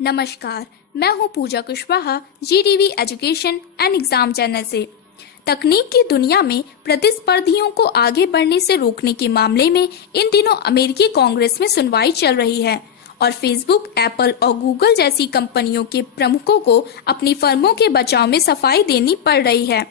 नमस्कार, मैं हूं Pooja Kushwaha, GTV education and exam channel से। तकनीक की दुनिया में प्रतिस्पर्धियों को आगे बढ़ने से रोकने के मामले में इन दिनों अमेरिकी कांग्रेस में सुनवाई चल रही है और फेसबुक, एप्पल और गूगल जैसी कंपनियों के प्रमुखों को अपनी फर्मों के बचाव में सफाई देनी पड़ रही है।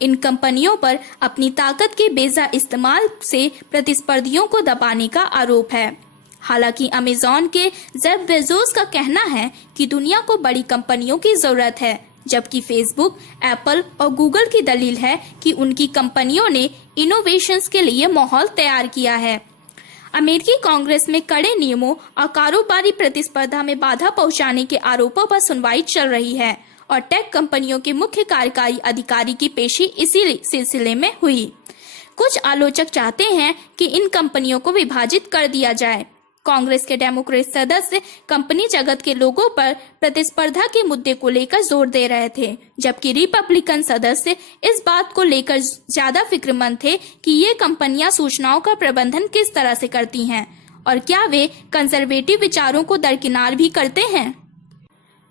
इन कंपनियों पर अपनी ताकत के बेजा इस्तेमाल से प्रतिस्पर्धियों को दबाने का आरोप है। हालांकि अमेज़न के जेफ बेजोस का कहना है कि दुनिया को बड़ी कंपनियों की जरूरत है, जबकि फेसबुक, एप्पल और गूगल की दलील है कि उनकी कंपनियों ने इनोवेशंस के लिए माहौल तैयार किया है। अमेरिकी कांग्रेस में कड़े नियमों और कारोबारी प्रतिस्पर्धा में बाधा पहुंचाने के आरोपों पर सुनवाई चल रही है और टेक कंपनियों के मुख्य कार्यकारी अधिकारी की पेशी इसी सिलसिले में हुई। कुछ आलोचक चाहते हैं कि इन कंपनियों को विभाजित कर दिया जाए। कांग्रेस के डेमोक्रेट सदस्य कंपनी जगत के लोगों पर प्रतिस्पर्धा के मुद्दे को लेकर जोर दे रहे थे, जबकि रिपब्लिकन सदस्य इस बात को लेकर ज्यादा फिक्रमंद थे कि ये कंपनियां सूचनाओं का प्रबंधन किस तरह से करती हैं और क्या वे कंजर्वेटिव विचारों को दरकिनार भी करते हैं।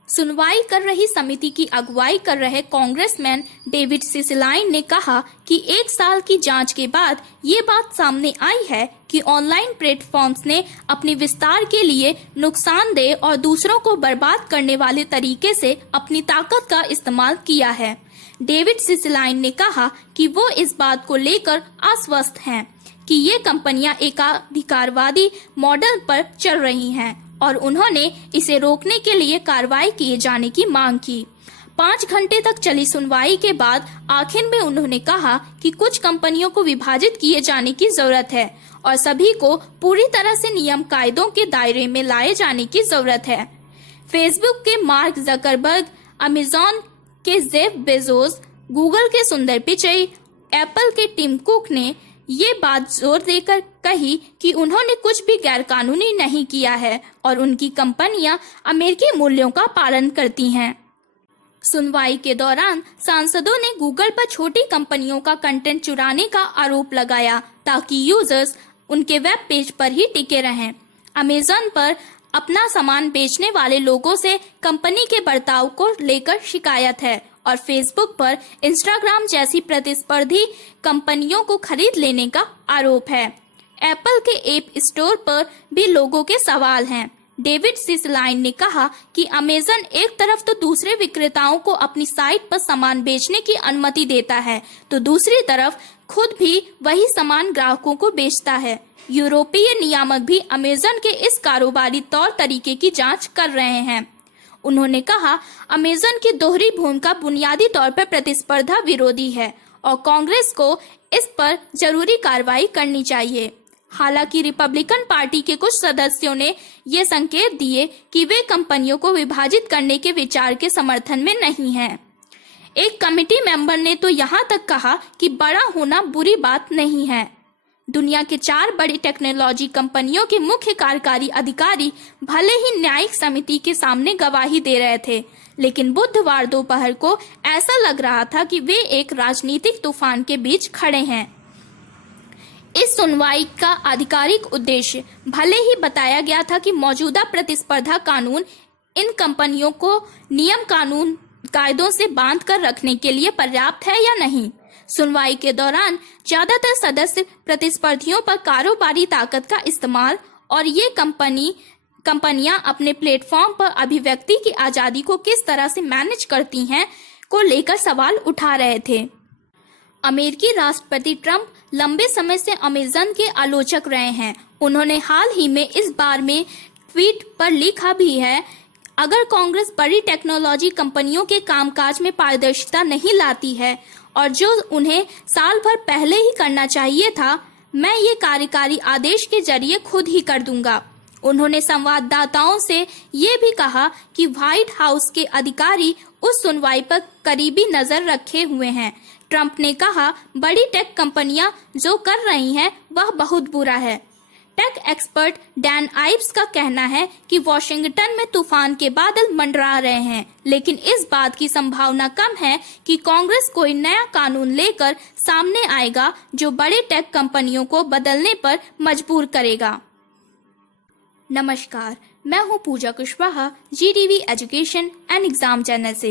सुनवाई कर रही समिति की अगुवाई कर रहे कांग्रेसमैन डेविड सिसलाइन ने कहा कि 1 साल की जांच के बाद ये बात सामने आई है कि ऑनलाइन प्लेटफॉर्म्स ने अपने विस्तार के लिए नुकसानदेह और दूसरों को बर्बाद करने वाले तरीके से अपनी ताकत का इस्तेमाल किया है। डेविड सिसलाइन ने कहा कि वो इस बात को लेकर आश्वस्त हैं कि ये कंपनियां एकाधिकारवादी मॉडल पर चल रही हैं और उन्होंने इसे रोकने के लिए कार्रवाई किए जाने की मांग की। 5 घंटे तक चली सुनवाई के बाद आखिर में उन्होंने कहा कि कुछ कंपनियों को विभाजित किए जाने की जरूरत है और सभी को पूरी तरह से नियम कायदों के दायरे में लाए जाने की जरूरत है। फेसबुक के मार्क जकरबर्ग, अमेज़न के जेफ बेजोस, गूगल के सुंदर पिचई, एप्पल के टिम कुक ने ये बात जोर देकर कही कि उन्होंने कुछ भी गैरकानूनी नहीं किया है और उनकी कंपनियां अमेरिकी मूल्यों का पालन करती हैं। सुनवाई के दौरान सांसदों ने गूगल पर छोटी कंपनियों का कंटेंट चुराने का आरोप लगाया ताकि यूजर्स उनके वेब पेज पर ही टिके रहें। अमेज़न पर अपना सामान बेचने वाले लोगों से कंपनी के बर्ताव को लेकर शिकायत है और फेसबुक पर इंस्टाग्राम जैसी प्रतिस्पर्धी कंपनियों को खरीद लेने का आरोप है। एप्पल के ऐप स्टोर पर भी लोगों के सवाल हैं। डेविड सिसलाइन ने कहा कि अमेज़न एक तरफ तो दूसरे विक्रेताओं को अपनी साइट पर सामान बेचने की अनुमति देता है, तो दूसरी तरफ खुद भी वही सामान ग्राहकों को बेचता है। यूरोपीय नियामक भी अमेज़न के इस कारोबारी तौर तरीके की जांच कर रहे हैं। उन्होंने कहा, अमेज़न की दोहरी भूमिका बुनियादी तौर पर प्रतिस्पर्धा विरोधी है और कांग्रेस को इस पर जरूरी कार्रवाई करनी चाहिए। हालांकि रिपब्लिकन पार्टी के कुछ सदस्यों ने ये संकेत दिए कि वे कंपनियों को विभाजित करने के विचार के समर्थन में नहीं हैं। एक कमेटी मेंबर ने तो यहाँ तक कहा कि बड़ा होना बुरी बात नहीं है। दुनिया के 4 बड़ी टेक्नोलॉजी कंपनियों के मुख्य कार्यकारी अधिकारी भले ही न्यायिक समिति के सामने गवाही दे रहे थे, लेकिन बुधवार दोपहर को ऐसा लग रहा था कि वे एक राजनीतिक तूफान के बीच खड़े हैं। इस सुनवाई का आधिकारिक उद्देश्य भले ही बताया गया था कि मौजूदा प्रतिस्पर्धा कानून इन कंपनियों को नियम कायदों से बांध कर रखने के लिए पर्याप्त है या नहीं। सुनवाई के दौरान ज्यादातर सदस्य प्रतिस्पर्धियों पर कारोबारी ताकत का इस्तेमाल और ये कंपनियां अपने प्लेटफॉर्म पर अभिव्यक्ति की आजादी को किस तरह से मैनेज करती हैं को लेकर सवाल उठा रहे थे। अमेरिकी राष्ट्रपति ट्रंप लंबे समय से अमेज़न के आलोचक रहे हैं। उन्होंने हाल ही में इस बारे में ट्वीट पर लिखा भी है, अगर कांग्रेस बड़ी टेक्नोलॉजी कंपनियों के कामकाज में पारदर्शिता नहीं लाती है और जो उन्हें साल भर पहले ही करना चाहिए था, मैं ये कार्यकारी आदेश के जरिए खुद ही कर दूंगा। उन्होंने संवाददाताओं से ये भी कहा कि व्हाइट हाउस के अधिकारी उस सुनवाई पर करीबी नजर रखे हुए हैं। ट्रंप ने कहा, बड़ी टेक कंपनियां जो कर रही हैं वह बहुत बुरा है। टेक एक्सपर्ट डैन आइव्स का कहना है कि वॉशिंगटन में तूफान के बादल मंडरा रहे हैं, लेकिन इस बात की संभावना कम है कि कांग्रेस कोई नया कानून लेकर सामने आएगा जो बड़े टेक कंपनियों को बदलने पर मजबूर करेगा। नमस्कार, मैं हूं Pooja Kushwaha, GTV education and exam channel से।